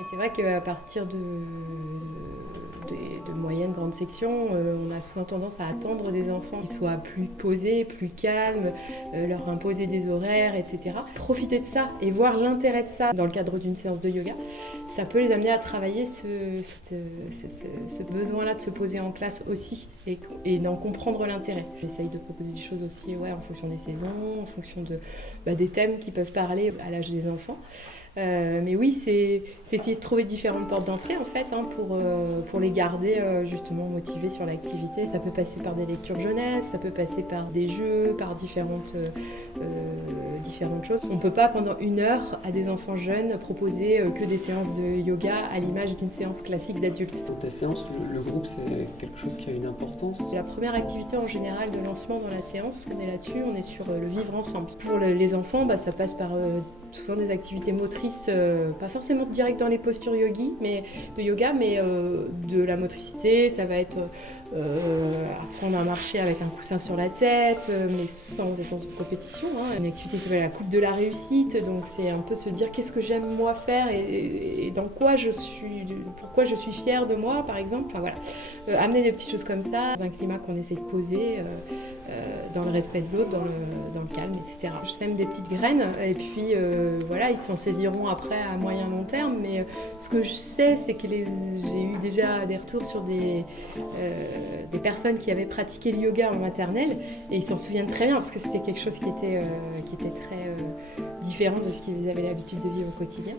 Et c'est vrai qu'à partir de moyennes, grandes sections, on a souvent tendance à attendre des enfants qui soient plus posés, plus calmes, leur imposer des horaires, etc. Profiter de ça et voir l'intérêt de ça dans le cadre d'une séance de yoga, ça peut les amener à travailler ce besoin-là de se poser en classe aussi et d'en comprendre l'intérêt. J'essaye de proposer des choses aussi en fonction des saisons, en fonction des thèmes qui peuvent parler à l'âge des enfants. Mais oui, c'est essayer de trouver différentes portes d'entrée en fait pour les garder justement motivés sur l'activité. Ça peut passer par des lectures jeunesse, ça peut passer par des jeux, par différentes choses. On ne peut pas pendant 1 heure à des enfants jeunes proposer que des séances de yoga à l'image d'une séance classique d'adulte. Dans ta séance, le groupe, c'est quelque chose qui a une importance. La première activité en général de lancement dans la séance, on est là-dessus, on est sur le vivre ensemble. Pour les enfants, ça passe par souvent des activités motrices, pas forcément direct dans les postures de yoga, mais de la motricité. Ça va être apprendre à marcher avec un coussin sur la tête, mais sans être dans une compétition. Une activité qui s'appelle la coupe de la réussite, donc c'est un peu de se dire qu'est-ce que j'aime moi faire et dans quoi pourquoi je suis fière de moi, par exemple. Enfin voilà, amener des petites choses comme ça, dans un climat qu'on essaie de poser. Dans le respect de l'autre, dans le calme, etc. Je sème des petites graines et puis ils s'en saisiront après à moyen long terme. Mais ce que je sais, c'est que j'ai eu déjà des retours sur des personnes qui avaient pratiqué le yoga en maternelle et ils s'en souviennent très bien parce que c'était quelque chose qui était très différent de ce qu'ils avaient l'habitude de vivre au quotidien.